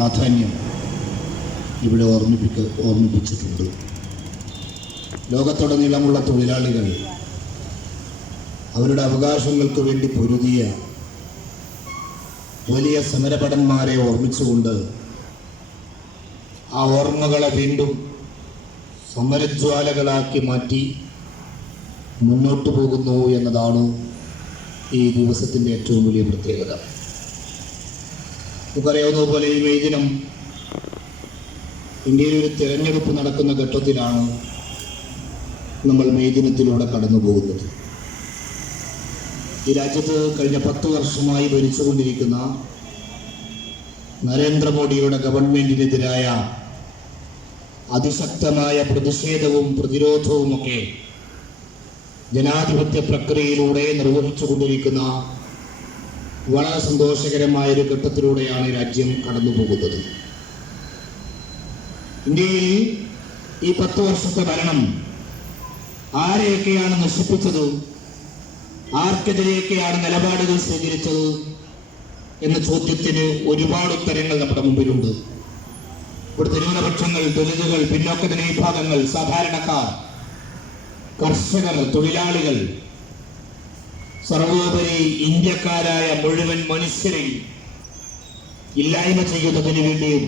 പ്രാധാന്യം ഇവിടെ ഓർമ്മിപ്പിച്ചിട്ടുണ്ട്. ലോകത്തുടനീളമുള്ള തൊഴിലാളികൾ അവരുടെ അവകാശങ്ങൾക്ക് വേണ്ടി പൊരുതിയ വലിയ സമരഭടന്മാരെ ഓർമ്മിച്ചുകൊണ്ട് ആ ഓർമ്മകളെ വീണ്ടും സമരജ്വാലകളാക്കി മാറ്റി മുന്നോട്ടു പോകുന്നു എന്നതാണ് ഈ ദിവസത്തിൻ്റെ ഏറ്റവും വലിയ പ്രത്യേകത. നമുക്കറിയാവുന്നതുപോലെ ഈ മെയ് ദിനം ഇന്ത്യയിൽ ഒരു തിരഞ്ഞെടുപ്പ് നടക്കുന്ന ഘട്ടത്തിലാണ് നമ്മൾ മെയ് ദിനത്തിലൂടെ കടന്നു പോകുന്നത്. ഈ രാജ്യത്ത് കഴിഞ്ഞ 10 വർഷമായി ഭരിച്ചുകൊണ്ടിരിക്കുന്ന നരേന്ദ്രമോദിയുടെ ഗവൺമെന്റിനെതിരായ അതിശക്തമായ പ്രതിഷേധവും പ്രതിരോധവുമൊക്കെ ജനാധിപത്യ പ്രക്രിയയിലൂടെ നിർവഹിച്ചുകൊണ്ടിരിക്കുന്ന വളരെ സന്തോഷകരമായൊരു ഘട്ടത്തിലൂടെയാണ് രാജ്യം കടന്നു പോകുന്നത്. ഇന്ത്യയിൽ ഈ 10 വർഷത്തെ ഭരണം ആരെയൊക്കെയാണ് നശിപ്പിച്ചത്, ആർക്കെതിരെയൊക്കെയാണ് നിലപാടുകൾ സ്വീകരിച്ചത് എന്ന ചോദ്യത്തിന് ഒരുപാട് ഉത്തരങ്ങൾ നമ്മുടെ മുമ്പിലുണ്ട്. ഇവിടുത്തെ ന്യൂനപക്ഷങ്ങൾ, ദളിതുകൾ, പിന്നോക്ക വിഭാഗങ്ങൾ, സാധാരണക്കാർ, കർഷകർ, തൊഴിലാളികൾ, സർവോപരി ഇന്ത്യക്കാരായ മുഴുവൻ മനുഷ്യരെ ഇല്ലായ്മ ചെയ്യുന്നതിന് വേണ്ടിയും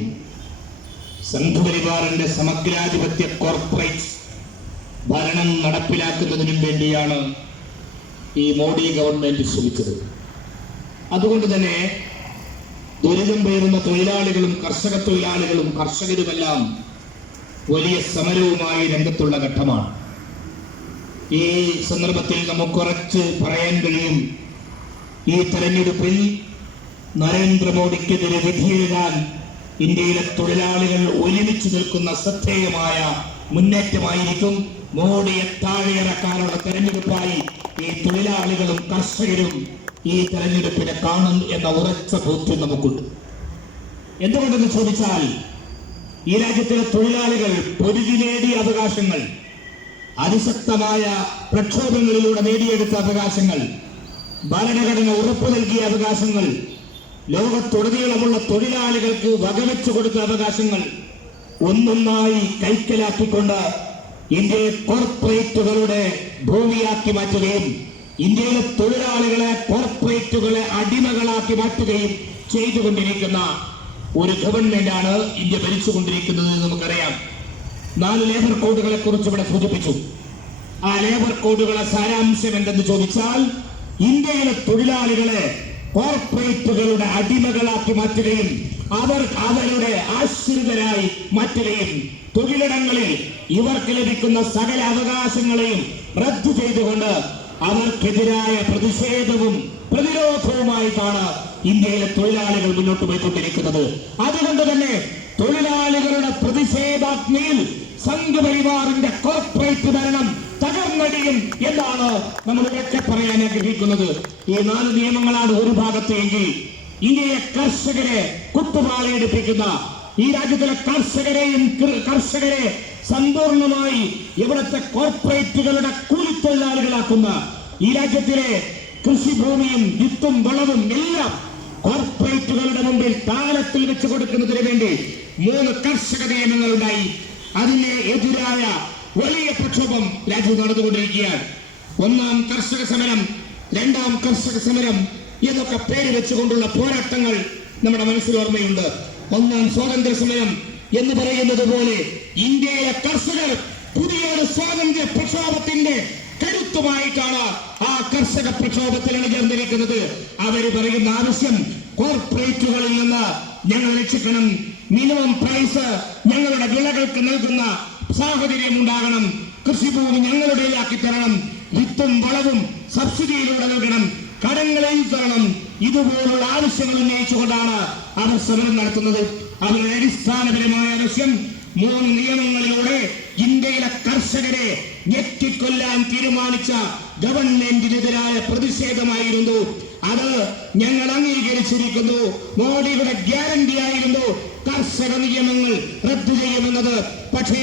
സംഘപരിവാറിന്റെ സമഗ്രാധിപത്യ കോർപ്പറേറ്റ് ഭരണം നടപ്പിലാക്കുന്നതിനും വേണ്ടിയാണ് ഈ മോഡി ഗവൺമെന്റ് ശ്രമിച്ചത്. അതുകൊണ്ട് തന്നെ ദുരിതം പേറുന്ന തൊഴിലാളികളും കർഷക തൊഴിലാളികളും കർഷകരുമെല്ലാം വലിയ സമരവുമായി രംഗത്തുള്ള ഘട്ടമാണ്. ഈ സന്ദർഭത്തിൽ നമുക്ക് കുറച്ച് പറയാൻ കഴിയും. ഈ തെരഞ്ഞെടുപ്പിൽ നരേന്ദ്രമോദിക്കെതിരെ വിധിയെഴുതാൻ ഇന്ത്യയിലെ തൊഴിലാളികൾ ഒരുമിച്ച് നിൽക്കുന്ന ശ്രദ്ധേയമായ മുന്നേറ്റമായിരിക്കും മോഡിയെ താഴെയിറക്കാനുള്ള തെരഞ്ഞെടുപ്പായി ഈ തൊഴിലാളികളും കർഷകരും ഈ തെരഞ്ഞെടുപ്പിനെ കാണും എന്ന ഉറച്ച ബോധ്യം നമുക്കുണ്ട്. എന്തുകൊണ്ടെന്ന് ചോദിച്ചാൽ ഈ രാജ്യത്തിലെ തൊഴിലാളികൾ പൊരുതി നേടിയ അവകാശങ്ങൾ, അതിശക്തമായ പ്രക്ഷോഭങ്ങളിലൂടെ നേടിയെടുത്ത അവകാശങ്ങൾ, ഭരണഘടന ഉറപ്പു നൽകിയ അവകാശങ്ങൾ, ലോകത്തുടനീളമുള്ള തൊഴിലാളികൾക്ക് വകവെച്ചു കൊടുത്ത അവകാശങ്ങൾ ഒന്നൊന്നായി കൈക്കലാക്കിക്കൊണ്ട് ഇന്ത്യയെ കോർപ്പറേറ്റുകളുടെ ഭൂമിയാക്കി മാറ്റുകയും ഇന്ത്യയിലെ തൊഴിലാളികളെ കോർപ്പറേറ്റുകളെ അടിമകളാക്കി മാറ്റുകയും ചെയ്തുകൊണ്ടിരിക്കുന്ന ഒരു ഗവൺമെന്റാണ് ഇന്ത്യ ഭരിച്ചുകൊണ്ടിരിക്കുന്നത് എന്ന് നമുക്കറിയാം. 4 ലേബർ കോഡുകളെ കുറിച്ച് ഇവിടെ സൂചിപ്പിച്ചു. ആ ലേബർ കോഡുകളെ സാരാംശം എന്തെന്ന് ചോദിച്ചാൽ ഇന്ത്യയിലെ തൊഴിലാളികളെ കോർപ്പറേറ്റുകളുടെ അടിമകളാക്കി മാറ്റുകയും അവരുടെ ആശ്രിതരായി മാറ്റുകയും തൊഴിലിടങ്ങളിൽ ഇവർക്ക് ലഭിക്കുന്ന സകല അവകാശങ്ങളെയും റദ്ദു ചെയ്തുകൊണ്ട് അവർക്കെതിരായ പ്രതിഷേധവും പ്രതിരോധവുമായിട്ടാണ് ഇന്ത്യയിലെ തൊഴിലാളികൾ മുന്നോട്ട് പോയിക്കൊണ്ടിരിക്കുന്നത്. അതുകൊണ്ട് തന്നെ തൊഴിലാളികളുടെ പ്രതിഷേധാഗ്നിയിൽ സംഘപരിവാറിന്റെ കോർപ്പറേറ്റ് ഭരണം തകർന്നടിയും എന്നാണ് നമ്മൾ ഇതൊക്കെ പറയാൻ ആഗ്രഹിക്കുന്നത്. ഈ 4 നിയമങ്ങളാണ് ഒരു ഭാഗത്തെങ്കിൽ ഇന്ത്യയെ കർഷകരെ കുത്തുപാളയെടുപ്പിക്കുന്ന, ഈ രാജ്യത്തിലെ കർഷകരെ സമ്പൂർണമായി ഇവിടുത്തെ കോർപ്പറേറ്റുകളുടെ കൂലിത്തൊഴിലാളികളാക്കുന്ന, ഈ രാജ്യത്തിലെ കൃഷിഭൂമിയും വിത്തും വളവും എല്ലാം കോർപ്പറേറ്റുകളുടെ മുമ്പിൽ താലത്തിൽ വെച്ച് കൊടുക്കുന്നതിന് വേണ്ടി 3 കർഷക നിയമങ്ങളുണ്ടായി. അതിനെ എതിരായ വലിയ പ്രക്ഷോഭം രാജ്യത്ത് നടന്നുകൊണ്ടിരിക്കുകയാണ്. 1ാം കർഷക സമരം, 2ാം കർഷക സമരം എന്നൊക്കെ പേര് വെച്ചുകൊണ്ടുള്ള പോരാട്ടങ്ങൾ നമ്മുടെ മനസ്സിൽ ഓർമ്മയുണ്ട്. 1ാം സ്വാതന്ത്ര്യ സമരം എന്ന് പറയുന്നത് പോലെ ഇന്ത്യയിലെ കർഷകർ പുതിയൊരു സ്വാതന്ത്ര്യ പ്രക്ഷോഭത്തിന്റെ കരുത്തുമായിട്ടാണ് ആ കർഷക പ്രക്ഷോഭത്തിൽ അണിചേർന്നിരിക്കുന്നത്. അവർ പറയുന്ന ആവശ്യം കോർപ്പറേറ്റുകളിൽ നിന്ന് ഞങ്ങൾ രക്ഷിക്കണം, മിനിമം പ്രൈസ് ഞങ്ങളുടെ വിളകൾക്ക് നൽകുന്ന സാഹചര്യം ഉണ്ടാകണം, കൃഷിഭൂമി ഞങ്ങളുടേതാക്കി തരണം, വിത്തും വളവും സബ്സിഡിയിലൂടെ നൽകണം, കടങ്ങളിൽ തരണം, ഇതുപോലുള്ള ആവശ്യങ്ങൾ ഉന്നയിച്ചുകൊണ്ടാണ് അവർ സമരം നടത്തുന്നത്. അവരുടെ അടിസ്ഥാനപരമായ ആവശ്യം 3 നിയമങ്ങളിലൂടെ ഇന്ത്യയിലെ കർഷകരെ ഞെക്കിക്കൊല്ലാൻ തീരുമാനിച്ച ഗവൺമെന്റിനെതിരായ പ്രതിഷേധമായിരുന്നു. അത് ഞങ്ങൾ അംഗീകരിച്ചിരിക്കുന്നു. മോഡിയുടെ ഗ്യാരണ്ടി ആയിരുന്നു കർഷക നിയമങ്ങൾ റദ്ദു ചെയ്യുമെന്നത്. പക്ഷേ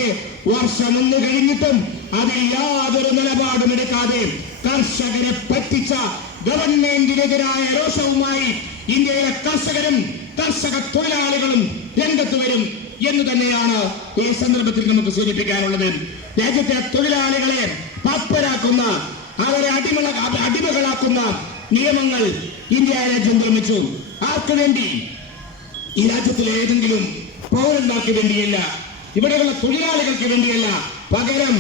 വർഷം 1 കഴിഞ്ഞിട്ടും അതിൽ യാതൊരു നിലപാടും എടുക്കാതെ കർഷകരെ പറ്റിച്ച ഗവൺമെന്റിനെതിരായ രോഷവുമായി ഇന്ത്യയിലെ കർഷകരും കർഷക തൊഴിലാളികളും രംഗത്ത് വരും എന്ന് തന്നെയാണ് ഈ സന്ദർഭത്തിൽ നമുക്ക് സൂചിപ്പിക്കാനുള്ളത്. രാജ്യത്തെ തൊഴിലാളികളെ പാപ്പരാക്കുന്ന, അവരെ അടിമകളാക്കുന്ന നിയമങ്ങൾ ഇന്ത്യ രാജ്യം നിർമ്മിച്ചു. ആർക്ക് വേണ്ടി? ഈ രാജ്യത്തിലെ ഏതെങ്കിലും പൗരന്മാർക്ക് വേണ്ടിയല്ല, ഇവിടെയുള്ള തൊഴിലാളികൾക്ക് വേണ്ടിയല്ല, പകരം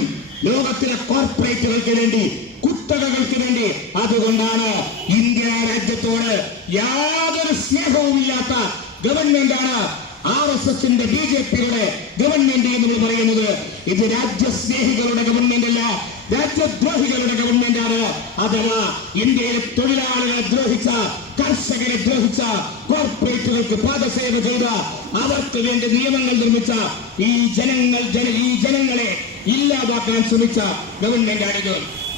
ലോകത്തിലെ കോർപ്പറേറ്റുകൾക്ക് വേണ്ടി, കുത്തകകൾക്ക് വേണ്ടി. അതുകൊണ്ടാണ് ഇന്ത്യ രാജ്യത്തോട് യാതൊരു സ്നേഹവുമില്ലാത്ത ഗവൺമെന്റാണ് RSSന്റെ BJPയുടെ ഗവൺമെന്റ് എന്ന് പറയുന്നത്. ഇത് രാജ്യസ്നേഹികളുടെ ഗവൺമെന്റ് അല്ല, രാജ്യദ്രോഹികളുടെ ഗവൺമെന്റാണ്. അഥവാ ഇന്ത്യയിലെ തൊഴിലാളികളെ ദ്രോഹിച്ച, കർഷകരെ ദ്രോഹിച്ച, കോർപ്പറേറ്റുകൾക്ക് പാദസേവ ചെയ്ത, അവർക്ക് വേണ്ടി നിയമങ്ങൾ നിർമ്മിച്ച ഈ ജനങ്ങളെ ഇല്ലാതാക്കാൻ ശ്രമിച്ച ഗവൺമെന്റാണിത്.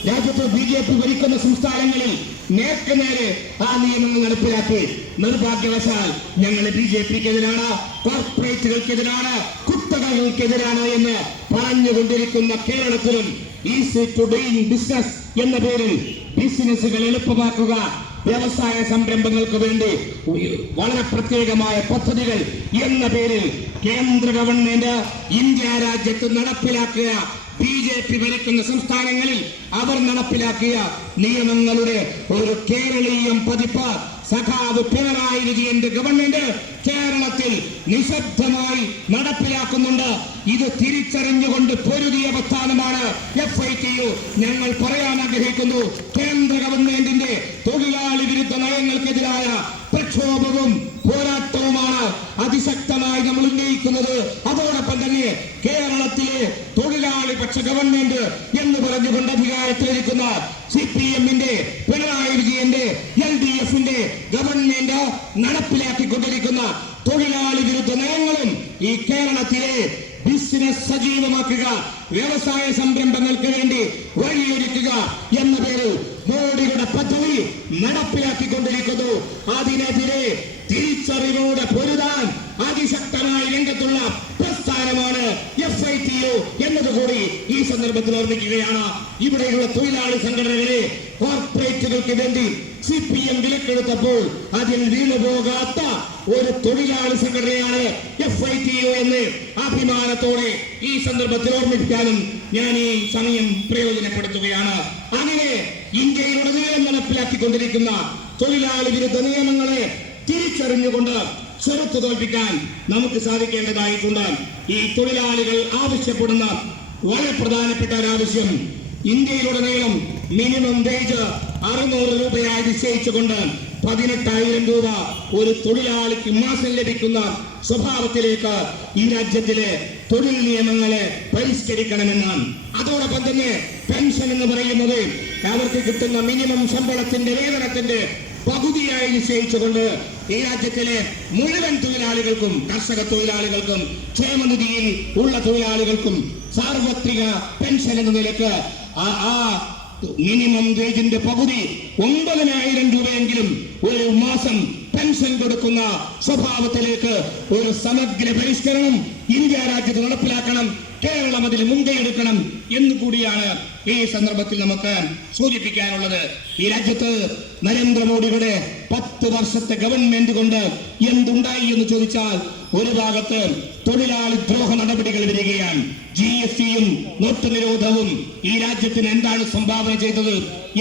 രാജ്യത്ത് BJP ഭരിക്കുന്ന സംസ്ഥാനങ്ങളിൽ നേർക്കുനേരെ ആ നിയമങ്ങൾ നടപ്പിലാക്കി. നിർഭാഗ്യവശാൽ ഞങ്ങൾ BJPക്കെതിരാണ്, കോർപ്പറേറ്റുകൾക്കെതിരാണ്, കുത്തകകൾക്കെതിരാണ് എന്ന് പറഞ്ഞുകൊണ്ടിരിക്കുന്ന കേരളത്തിലും ഈസി ടു ഡൂയിങ് ബിസിനസ് എന്ന പേരിൽ ബിസിനസ്സുകൾ എളുപ്പമാക്കുക, വ്യവസായ സംരംഭങ്ങൾക്ക് വേണ്ടി വളരെ പ്രത്യേകമായ പദ്ധതികൾ എന്ന പേരിൽ കേന്ദ്ര ഗവൺമെന്റ് ഇന്ത്യ രാജ്യത്ത് നടപ്പിലാക്കുക. BJP ഭരിക്കുന്ന സംസ്ഥാനങ്ങളിൽ അവർ നടപ്പിലാക്കിയ നിയമങ്ങളുടെ ഒരു കേരളീയം പതിപ്പ് സഖാവ് പിണറായി വിജയന്റെ ഗവൺമെന്റ് കേരളത്തിൽ നിശബ്ദമായി നടപ്പിലാക്കുന്നുണ്ട്. ഇത് തിരിച്ചറിഞ്ഞുകൊണ്ട് പൊരുതിയ പ്രസ്ഥാനമാണ് FITU. ഞങ്ങൾ പറയാൻ ആഗ്രഹിക്കുന്നു, കേന്ദ്ര ഗവൺമെന്റിന്റെ തൊഴിലാളി വിരുദ്ധ നയങ്ങൾക്കെതിരായ പ്രക്ഷോഭവും പോരാട്ടവുമാണ് അതിശക്തമായി നമ്മൾ ഉന്നയിക്കുന്നത്. അതോടൊപ്പം തന്നെ കേരളത്തിലെ തൊഴിലാളി പക്ഷ ഗവൺമെന്റ് എന്ന് പറഞ്ഞുകൊണ്ട് അധികാരത്തിലിരിക്കുന്ന CPMന്റെ, പിണറായി വിജയന്റെ, LDFന്റെ ഗവൺമെന്റ് നടപ്പിലാക്കിക്കൊണ്ടിരിക്കുന്ന തൊഴിലാളി വിരുദ്ധ നയങ്ങളും ഈ കേരളത്തിലെ ബിസിനസ് സജീവമാക്കുക, വ്യവസായ സംരംഭങ്ങൾക്ക് വേണ്ടി വഴിയൊരുക്കുക എന്ന പേരിൽ മോഡിയുടെ പദ്ധതി നടപ്പിലാക്കിക്കൊണ്ടിരിക്കുന്നു. അതിനെതിരെ തിരിച്ചറിവോടെ പൊരുതാൻ അതിശക്തമായ രംഗത്തുള്ള പ്രസ്ഥാനമാണ് FITU എന്നതുകൂടി ഈ സന്ദർഭത്തിൽ ഓർമ്മിക്കുകയാണ്. ഇവിടെയുള്ള തൊഴിലാളി സംഘടനകളെ കോർപ്പറേറ്റുകൾക്ക് വേണ്ടി CPM വിലക്കെടുത്തപ്പോൾ അതിൽ വീണുപോകാത്ത ഒരു തൊഴിലാളി സംഘടനയാണ് FITU എന്ന് അഭിമാനത്തോടെ ഈ സന്ദർഭത്തിൽ ഓർമ്മിപ്പിക്കാനും ഞാൻ ഈ സമയം പ്രയോജനപ്പെടുത്തുകയാണ്. അങ്ങനെ ഇന്ത്യയിലുടനീളം നടപ്പിലാക്കിക്കൊണ്ടിരിക്കുന്ന തൊഴിലാളി വിരുദ്ധ നിയമങ്ങളെ തിരിച്ചറിഞ്ഞുകൊണ്ട് ചെറുത്തു തോൽപ്പിക്കാൻ നമുക്ക് സാധിക്കേണ്ടതായിട്ടുണ്ട്. ഈ തൊഴിലാളികൾ ആവശ്യപ്പെടുന്ന വളരെ പ്രധാനപ്പെട്ട ഒരാവശ്യം, ഇന്ത്യയിലുടനീളം മിനിമം വേജ് 600 രൂപയായി നിശ്ചയിച്ചുകൊണ്ട് 18,000 രൂപ ഒരു തൊഴിലാളിക്ക് മാസം ലഭിക്കുന്ന സ്വഭാവത്തിലേക്ക് ഈ രാജ്യത്തിലെ തൊഴിൽ നിയമങ്ങളെ പരിഷ്കരിക്കണമെന്നാണ്. അതോടൊപ്പം തന്നെ പെൻഷൻ എന്ന് പറയുന്നത് അവർക്ക് കിട്ടുന്ന മിനിമം ശമ്പളത്തിന്റെ, വേതനത്തിന്റെ പകുതിയായി നിശ്ചയിച്ചുകൊണ്ട് ഈ രാജ്യത്തിലെ മുഴുവൻ തൊഴിലാളികൾക്കും, കർഷക തൊഴിലാളികൾക്കും, ക്ഷേമനിധിയിൽ ഉള്ള തൊഴിലാളികൾക്കും സാർവത്രിക പെൻഷൻ എന്ന നിലക്ക് ആ മിനിമം വേജിന്റെ പകുതി 9,000 രൂപയെങ്കിലും ഒരു മാസം പെൻഷൻ കൊടുക്കുന്ന സ്വഭാവത്തിലേക്ക് ഒരു സമഗ്ര പരിഷ്കരണം ഇന്ത്യ രാജ്യത്ത് നടപ്പിലാക്കണം. കേരളം അതിൽ മുൻകൈയെടുക്കണം എന്നുകൂടിയാണ് ഈ സന്ദർഭത്തിൽ നമുക്ക് സൂചിപ്പിക്കാനുള്ളത്. ഈ രാജ്യത്ത് നരേന്ദ്രമോദിയുടെ 10 വർഷത്തെ ഗവൺമെന്റ് കൊണ്ട് എന്തുണ്ടായി എന്ന് ചോദിച്ചാൽ ഒരു ഭാഗത്ത് തൊഴിലാളി ദ്രോഹ നടപടികൾ വരികയാണ്. GSTയും നോട്ട് നിരോധവും ഈ രാജ്യത്തിന് എന്താണ് സംഭാവന ചെയ്തത്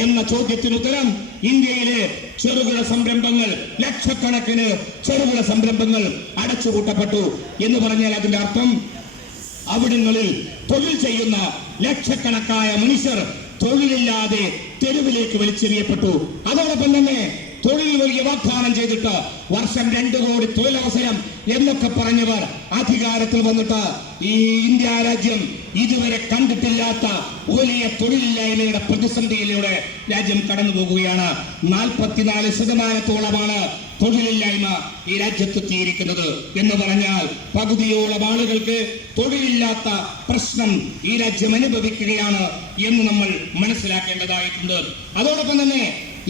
എന്ന ചോദ്യത്തിന് ഉത്തരം ഇന്ത്യയിലെ ചെറുകിട സംരംഭങ്ങൾ, ലക്ഷക്കണക്കിന് ചെറുകിട സംരംഭങ്ങൾ അടച്ചുപൂട്ടപ്പെട്ടു എന്ന് പറഞ്ഞാൽ അതിന്റെ അർത്ഥം അവിടങ്ങളിൽ തൊഴിൽ ചെയ്യുന്ന ലക്ഷക്കണക്കായ മനുഷ്യർ തൊഴിലില്ലാതെ തെരുവിലേക്ക് വലിച്ചെറിയപ്പെട്ടു. അതോടൊപ്പം തന്നെ തൊഴിൽ വലിയ വാഗ്ദാനം ചെയ്തിട്ട് വർഷം 2 കോടി തൊഴിലവസരം എന്നൊക്കെ പറഞ്ഞവർ അധികാരത്തിൽ വന്നിട്ട് ഈ ഇന്ത്യ രാജ്യം ഇതുവരെ കണ്ടിട്ടില്ലാത്ത വലിയ തൊഴിലില്ലായ്മയുടെ പ്രതിസന്ധിയിലൂടെ രാജ്യം കടന്നു പോകുകയാണ്. 44% തൊഴിലില്ലായ്മ ഈ രാജ്യത്തെത്തിയിരിക്കുന്നത് എന്ന് പറഞ്ഞാൽ പകുതിയോളം ആളുകൾക്ക് തൊഴിലില്ലാത്ത പ്രശ്നം ഈ രാജ്യം അനുഭവിക്കുകയാണ് എന്ന് നമ്മൾ മനസ്സിലാക്കേണ്ടതായിട്ടുണ്ട്. അതോടൊപ്പം തന്നെ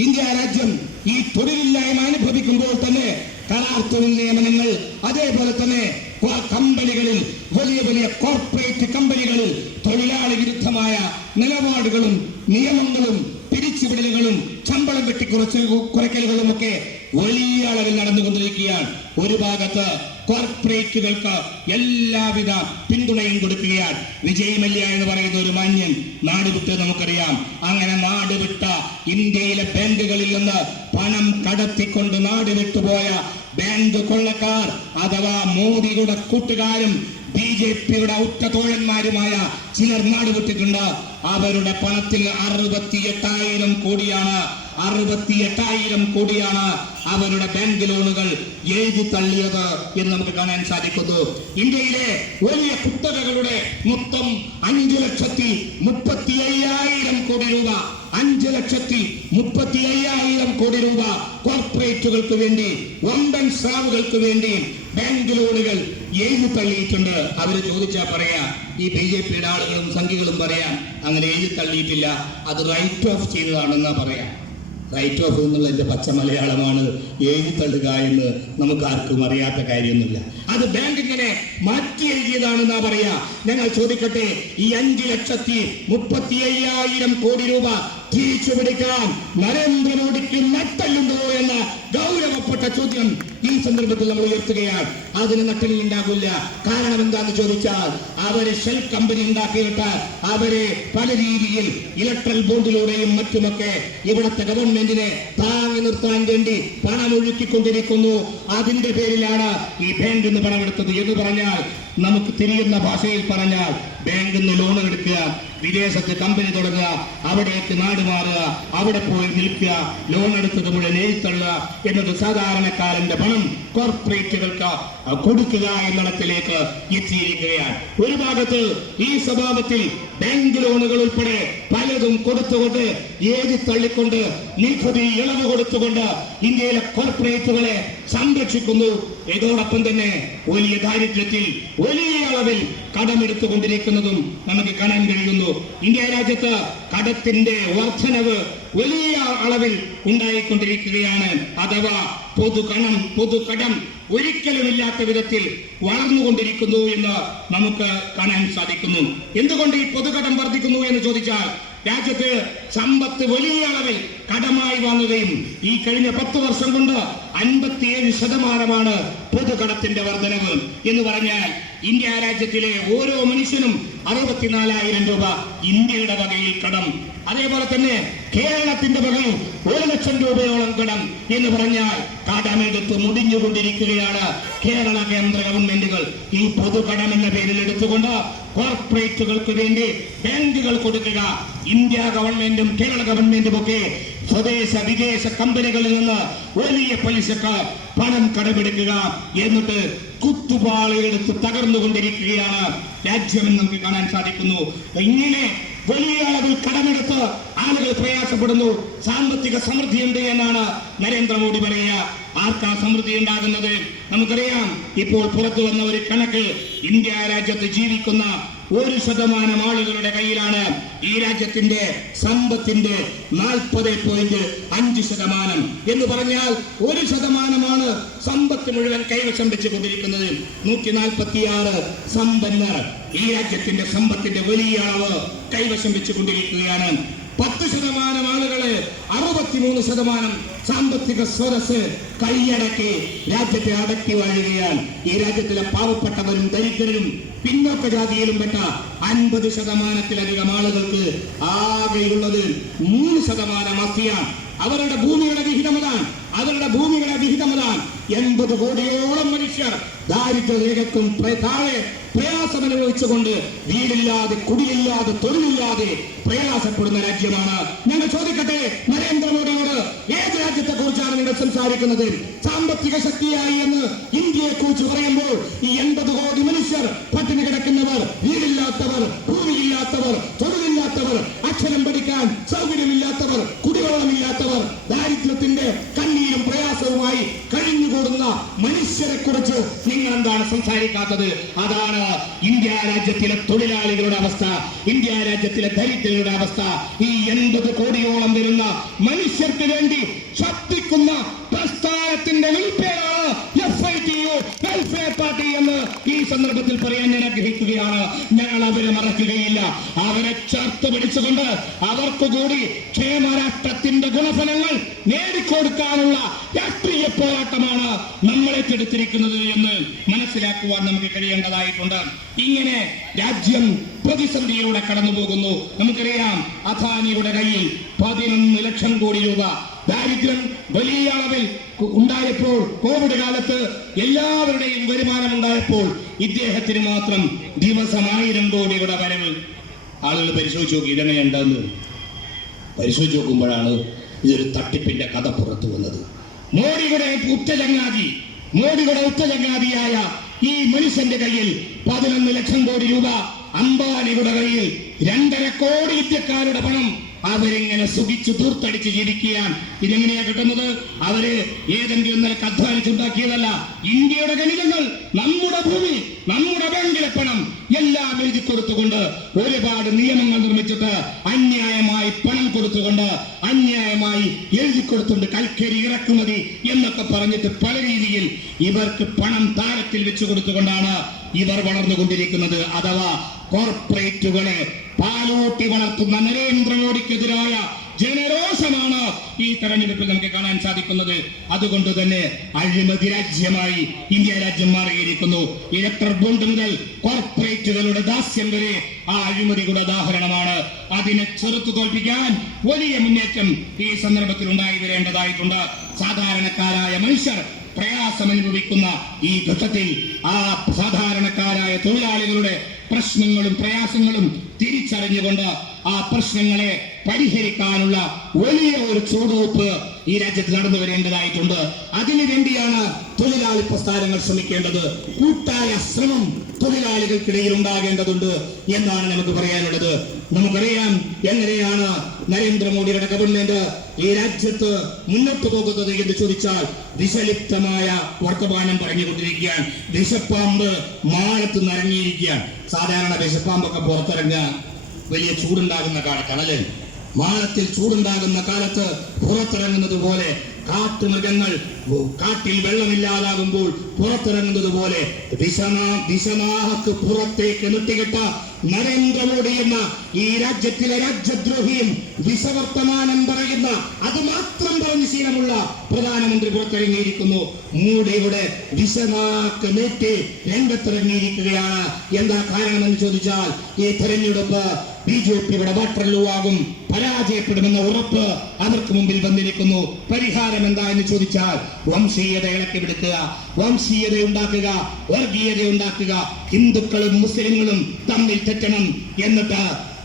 ഇന്ത്യ രാജ്യം ഈ തൊഴിലില്ലായ്മ അനുഭവിക്കുമ്പോൾ തന്നെ കരാർ തൊഴിൽ നിയമനങ്ങൾ, അതേപോലെ തന്നെ കമ്പനികളിൽ, വലിയ വലിയ കോർപ്പറേറ്റ് കമ്പനികളിൽ തൊഴിലാളി വിരുദ്ധമായ നിലപാടുകളും നിയമങ്ങളും പിരിച്ചുവിടലുകളും ശമ്പളം വെട്ടിക്കുറയ്ക്കലുകളും ഒക്കെ വലിയ അളവിൽ നടന്നുകൊണ്ടിരിക്കുകയാണ്. ഒരു ഭാഗത്ത് കോർപ്പറേറ്റുകൾക്ക് എല്ലാവിധ പിന്തുണയും കൊടുക്കുകയാണ്. വിജയ് മല്യ എന്ന് പറയുന്ന ഒരു മാന്യൻ നാട് വിട്ട് നമുക്കറിയാം. അങ്ങനെ നാട് വിട്ട ഇന്ത്യയിലെ ബാങ്കുകളിൽ നിന്ന് പണം കടത്തിക്കൊണ്ട് നാട് വിട്ടുപോയ ബാങ്ക് കൊള്ളക്കാർ അഥവാ മോദിയുടെ കൂട്ടുകാരും BJP-യുടെ ഉറ്റതോഴന്മാരുമായ ചിലർ നാട് വിട്ടിട്ടുണ്ട്. അവരുടെ പണത്തിൽ 68,000 കോടിയാണ് 68,000 കോടിയാണ് അവരുടെ ബാങ്ക് ലോണുകൾ എഴുതി തള്ളിയത് എന്ന് നമുക്ക് കാണാൻ സാധിക്കുന്നു. ഇന്ത്യയിലെ വലിയ കുത്തകകളുടെ മൊത്തം 5,35,000 കോടി രൂപ 5,35,000 കോടി രൂപ കോർപ്പറേറ്റുകൾക്ക് വേണ്ടി വമ്പൻ സ്രാവുകൾക്ക് വേണ്ടി ബാങ്ക് ലോണുകൾ എഴുതി തള്ളിയിട്ടുണ്ട്. അവര് ചോദിച്ചാൽ പറയാ, ഈ BJP-യുടെ ആളുകളും സംഘികളും പറയാം അങ്ങനെ എഴുതി തള്ളിയിട്ടില്ല, അത് റൈറ്റ് ഓഫ് ചെയ്തതാണെന്നാ പറയാം. റൈറ്റ് ഓഫ് എന്നുള്ള എൻ്റെ പച്ച മലയാളമാണ്. എഴുതി തള്ളുക എന്ന് നമുക്ക് ആർക്കും അറിയാത്ത കാര്യമൊന്നുമില്ല. അത് ബാങ്ക് ഇങ്ങനെ മാറ്റി എഴുതിയതാണെന്നാ പറയാ. ഞങ്ങൾ ചോദിക്കട്ടെ, ഈ 5,35,000 കോടി രൂപ തിരിച്ചു പിടിക്കാൻ നരേന്ദ്രമോദിക്ക് നട്ടല്ലുണ്ടോ എന്ന ഗൗരവപ്പെട്ട ചോദ്യം ഈ സന്ദർഭത്തിൽ നമ്മൾ ഉയർത്തുകയാണ്. അതിന് നട്ടലുണ്ടാകില്ല. കാരണം എന്താന്ന് ചോദിച്ചാൽ, അവര് ഷെൽ കമ്പനി ഉണ്ടാക്കിയിട്ട് അവരെ പല രീതിയിൽ ഇലക്ട്രൽ ബോണ്ടിലൂടെയും മറ്റുമൊക്കെ ഇവിടുത്തെ ഗവൺമെന്റിനെ താങ്ങി നിർത്താൻ വേണ്ടി പണം ഒഴുക്കിക്കൊണ്ടിരിക്കുന്നു. അതിന്റെ പേരിലാണ് ഈ ബാങ്ക് നിന്ന് പണമെടുത്തത് എന്ന് പറഞ്ഞാൽ, നമുക്ക് തിരിയുന്ന ഭാഷയിൽ പറഞ്ഞാൽ ബാങ്കിൽ നിന്ന് ലോൺ എടുക്കുക, വിദേശത്ത് കമ്പനി തുടങ്ങുക, അവിടേക്ക് നാട് മാറുക, അവിടെ പോയി നിൽക്കുക, ലോൺ എടുത്തത് മുഴുവൻ എഴുത്തള്ളുക എന്നത് സാധാരണക്കാരന്റെ പണം കോർപ്പറേറ്റുകൾക്ക് കൊടുക്കുക എന്നിടത്തിലേക്ക് എത്തിയിരിക്കുകയാണ്. ഒരു ഭാഗത്ത് ഈ സ്വഭാവത്തിൽ ബാങ്ക് ലോണുകൾ ഉൾപ്പെടെ പലതും കൊടുത്തുകൊണ്ട് എഴുതി തള്ളിക്കൊണ്ട് നികുതി ഇളവ് കൊടുത്തുകൊണ്ട് ഇന്ത്യയിലെ കോർപ്പറേറ്റുകളെ സംരക്ഷിക്കുന്നു. ഇതോടൊപ്പം തന്നെ വലിയ ദാരിദ്ര്യത്തിൽ വലിയ അളവിൽ കടമെടുത്തുകൊണ്ടിരിക്കുന്നതും നമുക്ക് കാണാൻ കഴിയുന്നു. ഇന്ത്യ രാജ്യത്ത് കടത്തിന്റെ വർധനവ് വലിയ അളവിൽ ഉണ്ടായിക്കൊണ്ടിരിക്കുകയാണ്. അഥവാ പൊതുകടം ഒരിക്കലുമില്ലാത്ത വിധത്തിൽ വളർന്നുകൊണ്ടിരിക്കുന്നു എന്ന് നമുക്ക് കാണാൻ സാധിക്കുന്നു. എന്തുകൊണ്ട് ഈ പൊതുകടം വർദ്ധിക്കുന്നു എന്ന് ചോദിച്ചാൽ, രാജ്യത്ത് സമ്പത്ത് വലിയ അളവിൽ കടമായി വാങ്ങുകയും ഈ കഴിഞ്ഞ 10 വർഷം കൊണ്ട് 57% പൊതുകടത്തിന്റെ വർധനവ് എന്ന് പറഞ്ഞാൽ, ഇന്ത്യ രാജ്യത്തിലെ ഓരോ മനുഷ്യനും 64,000 രൂപ ഇന്ത്യയുടെ വകയിൽ കടം. അതേപോലെ തന്നെ കേരളത്തിന്റെ വകയിൽ 1,00,000 രൂപയോളം കടം എന്ന് പറഞ്ഞാൽ കടമെടുത്ത് മുടിഞ്ഞുകൊണ്ടിരിക്കുകയാണ് കേരള കേന്ദ്ര ഗവൺമെന്റുകൾ. ഈ പൊതുകടം എന്ന പേരിൽ എടുത്തുകൊണ്ട് കോർപ്പറേറ്റുകൾക്ക് വേണ്ടി ബാങ്കുകൾ കൊടുക്കുക. ഇന്ത്യ ഗവൺമെന്റും കേരള ഗവൺമെന്റും ഒക്കെ സ്വദേശ വിദേശ കമ്പനികളിൽ നിന്ന് വലിയ പലിശക്ക് പണം കടമെടുക്കുക, എന്നിട്ട് കുത്തുപാളയെടുത്ത് തകർന്നുകൊണ്ടിരിക്കുകയാണ് രാജ്യമെന്ന് നമുക്ക് കാണാൻ സാധിക്കുന്നു. ഇങ്ങനെ വലിയ അളവിൽ കടമെടുത്ത് ആളുകൾ പ്രയാസപ്പെടുന്നു. സാമ്പത്തിക സമൃദ്ധിയുണ്ട് എന്നാണ് നരേന്ദ്രമോദി പറയുക. ആർക്കാ സമൃദ്ധി ഉണ്ടാകുന്നത്? നമുക്കറിയാം, ഇപ്പോൾ പുറത്തു വന്ന ഒരു കണക്ക്, ഇന്ത്യ രാജ്യത്ത് ജീവിക്കുന്ന 1% ആളുകളുടെ കയ്യിലാണ് ഈ രാജ്യത്തിന്റെ സമ്പത്തിന്റെ 40.5% എന്ന് പറഞ്ഞാൽ 1% സമ്പത്ത് മുഴുവൻ കൈവശം വെച്ചുകൊണ്ടിരിക്കുന്നത്. 146 സമ്പന്നർ ഈ രാജ്യത്തിന്റെ സമ്പത്തിന്റെ വലിയ അളവ് കൈവശം വെച്ചുകൊണ്ടിരിക്കുകയാണ്. 10% ആളുകള് 63% സാമ്പത്തിക സ്രോതസ് കൈയടക്കി രാജ്യത്തെ അടക്കി വാഴുകയാണ്. ഈ രാജ്യത്തിലെ പാവപ്പെട്ടവരും ദരിദ്രരും പിന്നോക്ക ജാതിയിലും പെട്ട 50%-ലധികം ആളുകൾക്ക് ആകെയുള്ളത് 3% ആസ്തിയാണ്. അവരുടെ ഭൂമിയുടെ വിഹിതമതാണ്. 80 കോടിയോളം മനുഷ്യർ ദാരിദ്ര്യരേഖയ്ക്കും താഴെ പ്രയാസമനുഭവിച്ചുകൊണ്ട് വീടില്ലാതെ, കുടിയില്ലാതെ, തൊഴിലില്ലാതെ പ്രയാസപ്പെടുന്ന രാജ്യമാണ്. ഞങ്ങൾ ചോദിക്കട്ടെ, നരേന്ദ്രമോദിയോട് ഏത് രാജ്യത്തെ കുറിച്ചാണ് നിങ്ങൾ സംസാരിക്കുന്നത്? സാമ്പത്തിക ശക്തിയായി എന്ന് ഇന്ത്യയെ കുറിച്ച് പറയുമ്പോൾ ഈ 80 കോടി മനുഷ്യർ, പട്ടിണി കിടക്കുന്നവർ, വീടില്ലാത്തവർ, ഭൂമിയില്ലാത്തവർ, തൊഴിലില്ലാത്തവർ, അക്ഷരം പഠിക്കാൻ സൗകര്യമില്ലാത്തവർ, കുടിവെള്ളമില്ലാത്തവർ, ദാരിദ്ര്യത്തിന്റെ കണ്ണീരും പ്രയാസവുമായി കഴിഞ്ഞുകൂടുന്ന മനുഷ്യരെ കുറിച്ച് നിങ്ങൾ എന്താണ് സംസാരിക്കാത്തത്? അതാണ് ഇന്ത്യ രാജ്യത്തിലെ തൊഴിലാളികളുടെ അവസ്ഥ, ഇന്ത്യ രാജ്യത്തിലെ ദരിദ്രരുടെ അവസ്ഥ. ഈ 80 കോടിയോളം വരുന്ന മനുഷ്യർക്ക് വേണ്ടി ശബ്ദിക്കുന്ന പ്രസ്ഥാനത്തിന്റെ വിൽപ്പേരാണ് FITO. വെൽഫെയർ പാർട്ടി എന്ന് ഈ സന്ദർഭത്തിൽ പറയാൻ ഞാൻ ആഗ്രഹിക്കുകയാണ്. ഞങ്ങൾ അവരെ മറക്കുകയില്ല. അവരെ ചേർത്ത് പിടിച്ചുകൊണ്ട് അവർക്ക് കൂടി ക്ഷേമരാഷ്ട്രത്തിന്റെ ഗുണഫലങ്ങൾ നേടിക്കൊടുക്കാനുള്ള രാഷ്ട്രീയ പോരാട്ടമാണ് നമ്മൾ ഏറ്റെടുത്തിരിക്കുന്നത് എന്ന് മനസ്സിലാക്കുവാൻ നമുക്ക് കഴിയേണ്ടതായിട്ടുണ്ട്. ഇങ്ങനെ രാജ്യം പ്രതിസന്ധിയിലൂടെ കടന്നു പോകുന്നു. നമുക്കറിയാം, അദാനിയുടെ കയ്യിൽ 11 ലക്ഷം കോടി രൂപ. ദാരിദ്ര്യം വലിയ അളവിൽ ഉണ്ടായപ്പോൾ, കോവിഡ് കാലത്ത് എല്ലാവരുടെയും വരുമാനം ഉണ്ടായപ്പോൾ ഇദ്ദേഹത്തിന് മാത്രം ദിവസം 1000 കോടിയുടെ വരവ്. ആളുകൾ പരിശോധിച്ച് നോക്കി ഇതെങ്ങനെയുണ്ടെന്ന്. പരിശോധിച്ച് നോക്കുമ്പോഴാണ് ഇതൊരു തട്ടിപ്പിന്റെ കഥ പുറത്തു വന്നത്. മോഡിയുടെ ഉറ്റചങ്ങാതിയായ ഈ മനുഷ്യന്റെ കയ്യിൽ 11 ലക്ഷം കോടി രൂപ, അംബാനിയുടെ കയ്യിൽ 2.5 കോടി ഇന്ത്യക്കാരുടെ പണം. അവരിങ്ങനെ സുഖിച്ചു ദൂർത്തടിച്ച് ജീവിക്കുകയാണ്. ഇതെങ്ങനെയാ കിട്ടുന്നത്? അവര് ഏതെങ്കിലും നിലക്ക് അധ്വാനിച്ചുണ്ടാക്കിയതല്ല. ഇന്ത്യയുടെ ഖനിജങ്ങൾ, നമ്മുടെ ഭൂമി, നമ്മുടെ ബാങ്കിലെ പണം എല്ലാം എഴുതി കൊടുത്തുകൊണ്ട്, ഒരുപാട് നിയമങ്ങൾ നിർമ്മിച്ചിട്ട് അന്യായമായി പണം കൊടുത്തുകൊണ്ട്, അന്യായമായി എഴുതി കൊടുത്തുകൊണ്ട് കൽക്കരി ഇറക്കുമതി എന്നൊക്കെ പറഞ്ഞിട്ട് പല രീതിയിൽ ഇവർക്ക് പണം താരത്തിൽ വെച്ചു കൊടുത്തുകൊണ്ടാണ് ഇവർ വളർന്നുകൊണ്ടിരിക്കുന്നത്. അഥവാ കോർപ്പറേറ്റുകളെ പാലൂട്ടി വളർത്തുന്ന നരേന്ദ്രമോദിക്കെതിരായ ജനരോഷമാണ് ഈ തെരഞ്ഞെടുപ്പിൽ നമുക്ക് കാണാൻ സാധിക്കുന്നത്. അതുകൊണ്ട് തന്നെ അഴിമതി രാജ്യമായി ഇന്ത്യ രാജ്യം മാറിയിരിക്കുന്നു. ഇലക്ട്രിക് ബോണ്ട് മുതൽ കോർപ്പറേറ്റുകളുടെ ദാസ്യം വരെ ആ അഴിമതിയുടെ ഉദാഹരണമാണ്. അതിനെ ചെറുത്തു തോൽപ്പിക്കാൻ വലിയ മുന്നേറ്റം ഈ സന്ദർഭത്തിൽ ഉണ്ടായി വരേണ്ടതായിട്ടുണ്ട്. സാധാരണക്കാരായ മനുഷ്യർ പ്രയാസം അനുഭവിക്കുന്ന ഈ ഘട്ടത്തിൽ ആ സാധാരണക്കാരായ തൊഴിലാളികളുടെ പ്രശ്നങ്ങളും പ്രയാസങ്ങളും തിരിച്ചറിഞ്ഞുകൊണ്ട് ആ പ്രശ്നങ്ങളെ പരിഹരിക്കാനുള്ള വലിയ ഒരു ചുവടുവെപ്പ് ഈ രാജ്യത്ത് നടന്നു വരേണ്ടതായിട്ടുണ്ട്. അതിനു വേണ്ടിയാണ് തൊഴിലാളി പ്രസ്ഥാനങ്ങൾ ശ്രമിക്കേണ്ടത്. കൂട്ടായ ശ്രമം തൊഴിലാളികൾക്കിടയിൽ ഉണ്ടാകേണ്ടതുണ്ട് എന്നാണ് നമുക്ക് പറയാനുള്ളത്. നമുക്കറിയാം എങ്ങനെയാണ് നരേന്ദ്രമോദിയുടെ ഗവൺമെന്റ് ഈ രാജ്യത്ത് മുന്നോട്ട് പോകുന്നത് എന്ന് ചോദിച്ചാൽ വിഷലിപ്തമായ വർത്തമാനം പറഞ്ഞുകൊണ്ടിരിക്കുകയാണ്. വിഷപ്പാമ്പ് മാനത്ത് നിറങ്ങിയിരിക്കുകയാണ്. സാധാരണ വിഷപ്പാമ്പൊക്കെ പുറത്തിറങ്ങുക വലിയ ചൂടുണ്ടാകുന്ന കാലത്തണല്, മാനത്തിൽ ചൂടുണ്ടാകുന്ന കാലത്ത് പുറത്തിറങ്ങുന്നത് പോലെ കാട്ടുമൃഗങ്ങൾ കാട്ടിൽ വെള്ളമില്ലാതാകുമ്പോൾ പുറത്തിറങ്ങുന്നത് പോലെ വിഷനാഹക്ക് പുറത്തേക്ക് നെട്ടികെട്ട നരേന്ദ്രമോദി എന്ന ഈ രാജ്യത്തിലെ രാജ്യദ്രോഹിയും വിഷവർത്തമാനം പറയുന്ന, അത് മാത്രം പറഞ്ഞ് ശീലമുള്ള പ്രധാനമന്ത്രി പുറത്തിറങ്ങിയിരിക്കുന്നു. മോഡിയുടെ വിഷനാക്ക് നേറ്റി രംഗത്തിറങ്ങിയിരിക്കുകയാണ്. എന്താ കാരണമെന്ന് ചോദിച്ചാൽ ഈ തെരഞ്ഞെടുപ്പ് BJPയുടെ വാട്ടർലൂ ആകും, പരാജയപ്പെടുമെന്ന ഉറപ്പ് അവർക്ക് മുമ്പിൽ വന്നിരിക്കുന്നു. പരിഹാരം എന്താ എന്ന് ചോദിച്ചാൽ വംശീയത ഇളക്കിവിടുക്കുക, വംശീയത ഉണ്ടാക്കുക, വർഗീയത ഉണ്ടാക്കുക. ഹിന്ദുക്കളും മുസ്ലിങ്ങളും തമ്മിൽ തെറ്റണം, എന്നിട്ട്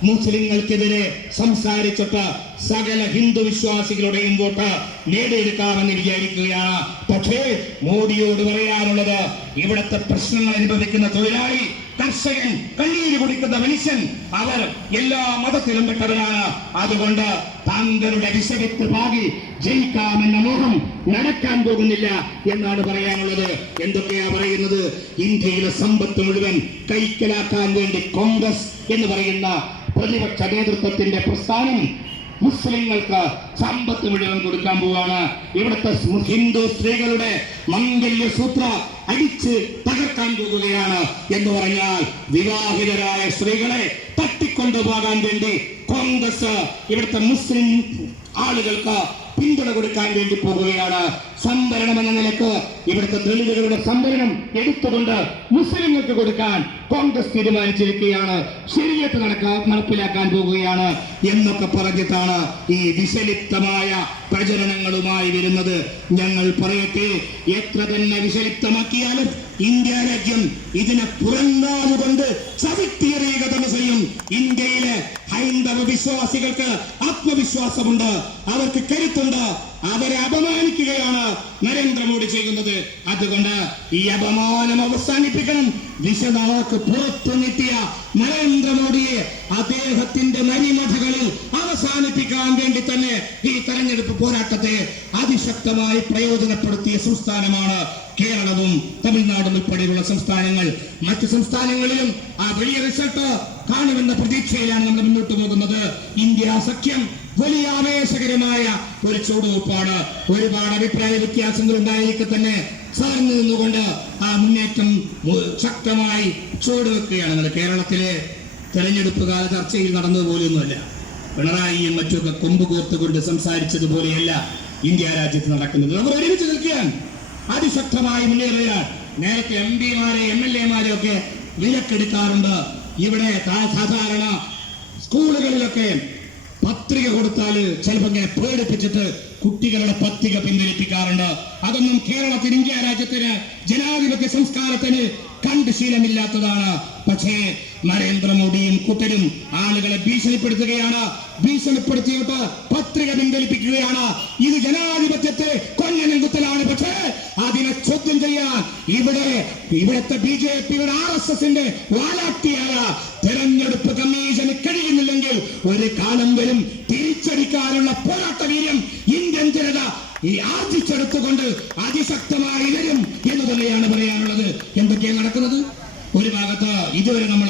മുസ്ലിങ്ങൾക്കെതിരെ സംസാരിച്ചിട്ട് സകല ഹിന്ദു വിശ്വാസികളുടെയും വോട്ട് നേടിയെടുക്കാമെന്ന് വിചാരിക്കുകയാണ്. പക്ഷേ മോഡിയോട് പറയാനുള്ളത്, ഇവിടുത്തെ പ്രശ്നങ്ങൾ അനുഭവിക്കുന്ന തൊഴിലാളി, കർഷകൻ, കണ്ണീര് കുടിക്കുന്ന മനുഷ്യൻ, അവർ എല്ലാ മതത്തിലും പെട്ടവരാണ്. അതുകൊണ്ട് താങ്കളുടെ വിഷവിത്ത് പാകി ജയിക്കാമെന്ന മോഹം നടക്കാൻ പോകുന്നില്ല എന്നാണ് പറയാനുള്ളത്. എന്തൊക്കെയാ പറയുന്നത്? ഇന്ത്യയിലെ സമ്പത്ത് മുഴുവൻ കൈക്കലാക്കാൻ വേണ്ടി കോൺഗ്രസ് എന്ന് പറയുന്ന പ്രതിപക്ഷ നേതൃത്വത്തിന്റെ പ്രസ്ഥാനം മുസ്ലിങ്ങൾക്ക് സമ്പത്ത് മുഴുവൻ കൊടുക്കാൻ പോവാണ്. ഇവിടുത്തെ ഹിന്ദു സ്ത്രീകളുടെ മംഗല്യസൂത്ര അടിച്ച് തകർക്കാൻ പോകുകയാണ് എന്ന് പറഞ്ഞാൽ വിവാഹിതരായ സ്ത്രീകളെ തട്ടിക്കൊണ്ടുപോകാൻ വേണ്ടി കോൺഗ്രസ് ഇവിടുത്തെ മുസ്ലിം ആളുകൾക്ക് പിന്തുണ കൊടുക്കാൻ വേണ്ടി പോകുകയാണ്. സംവരണം എന്ന നിലക്ക് ഇവിടുത്തെ ദളിതുകളുടെ സംവരണം എടുത്തുകൊണ്ട് മുസ്ലിങ്ങൾക്ക് കൊടുക്കാൻ കോൺഗ്രസ് തീരുമാനിച്ചിരിക്കുകയാണ്. ശരീഅത്ത് നടപ്പിലാക്കാൻ പോകുകയാണ് എന്നൊക്കെ പറഞ്ഞിട്ടാണ് ഈ വിഷലിപ്തമായ പ്രചരണങ്ങളുമായി വരുന്നത്. ഞങ്ങൾ പറയട്ടെ, എത്ര തന്നെ വിഷലിപ്തമാക്കിയാലും ഇന്ത്യ രാജ്യം ഇതിനെ പുറങ്കാലുകൊണ്ട് ചവിട്ടിയെറിയുക തന്നെ ചെയ്യും. ഇന്ത്യയിലെ ഹൈന്ദവ വിശ്വാസികൾക്ക് ആത്മവിശ്വാസമുണ്ട്, അവർക്ക് കരുത്തുണ്ട്. അവരെ അപമാനിക്കുകയാണ് നരേന്ദ്രമോദി ചെയ്യുന്നത്. അതുകൊണ്ട് ഈ അപമാനം അവസാനിപ്പിക്കണം. വിഷനാക്ക് പുറത്തു നീട്ടിയ നരേന്ദ്രമോദിയെ അദ്ദേഹത്തിന്റെ നരിമഠകളിൽ അവസാനിപ്പിക്കാൻ വേണ്ടി തന്നെ ഈ തെരഞ്ഞെടുപ്പ് പോരാട്ടത്തെ അതിശക്തമായി പ്രയോജനപ്പെടുത്തിയ സംസ്ഥാനമാണ് കേരളവും തമിഴ്നാടും ഉൾപ്പെടെയുള്ള സംസ്ഥാനങ്ങൾ. മറ്റു സംസ്ഥാനങ്ങളിലും ആ വലിയ റിസൾട്ട് കാണുമെന്ന പ്രതീക്ഷയിലാണ് നമ്മൾ മുന്നോട്ട് പോകുന്നത്. ഇന്ത്യ സഖ്യം വലിയ ആവേശകരമായ ഒരു ചുവടുവെപ്പാണ്. ഒരുപാട് അഭിപ്രായ വ്യത്യാസങ്ങൾ ഉണ്ടായിരിക്കെ തന്നെ സാറിന് നിന്നുകൊണ്ട് ആ മുന്നേറ്റം ശക്തമായി ചുവടുവെക്കുകയാണ്. നമ്മുടെ കേരളത്തിലെ തെരഞ്ഞെടുപ്പ് കാല ചർച്ചയിൽ നടന്നതുപോലെയൊന്നുമല്ല, പിണറായിയും മറ്റുമൊക്കെ കൊമ്പ് കോർത്തുകൊണ്ട് സംസാരിച്ചതുപോലെയല്ല ഇന്ത്യ രാജ്യത്ത് നടക്കുന്നത്. അവർ ഒരുമിച്ച് നിൽക്കുകയാണ്, അതിശക്തമായി മുന്നേറുകയാണ്. നേരത്തെ MP-മാരെ MLA-മാരെ ഒക്കെ വിലക്കെടുക്കാറുണ്ട്. ഇവിടെ സാധാരണ സ്കൂളുകളിലൊക്കെ പത്രിക കൊടുത്താൽ ചിലപ്പോൾ ഇങ്ങനെ പേടിപ്പിച്ചിട്ട് കുട്ടികളുടെ പത്രിക പിൻവലിപ്പിക്കാറുണ്ട്. അതൊന്നും കേരളത്തിന്, ഇന്ത്യ രാജ്യത്തിന്, ജനാധിപത്യ സംസ്കാരത്തിന് കണ്ട് ശീലമില്ലാത്തതാണ്. പക്ഷേ നരേന്ദ്രമോദിയും കൂട്ടരും ആളുകളെ ഭീഷണിപ്പെടുത്തുകയാണ്. ഭീഷണിപ്പെടുത്തിയിട്ട് പത്രിക പിൻവലിപ്പിക്കുകയാണ്. ഇത് ജനാധിപത്യത്തെ കൊല്ലനും കുത്തലാണ്. പക്ഷേ അതിനെ ചോദ്യം ചെയ്യാൻ ഇവിടുത്തെ BJP-യുടെ RSS-ന്റെ വാലാട്ടിയായ തെരഞ്ഞെടുപ്പ് കമ്മീഷന് കഴിയുന്നില്ലെങ്കിൽ ഒരു കാലം വരും തിരിച്ചടിക്കാനുള്ള പോരാട്ട വീര്യം ഇന്ത്യൻ ജനത ഈ ആർജിച്ചെടുത്തുകൊണ്ട് അതിശക്തമായി വരും എന്ന് തന്നെയാണ് പറയാനുള്ളത്. എന്തൊക്കെയാണ് നടക്കുന്നത്? ഒരു ഭാഗത്ത് ഇതുവരെ നമ്മൾ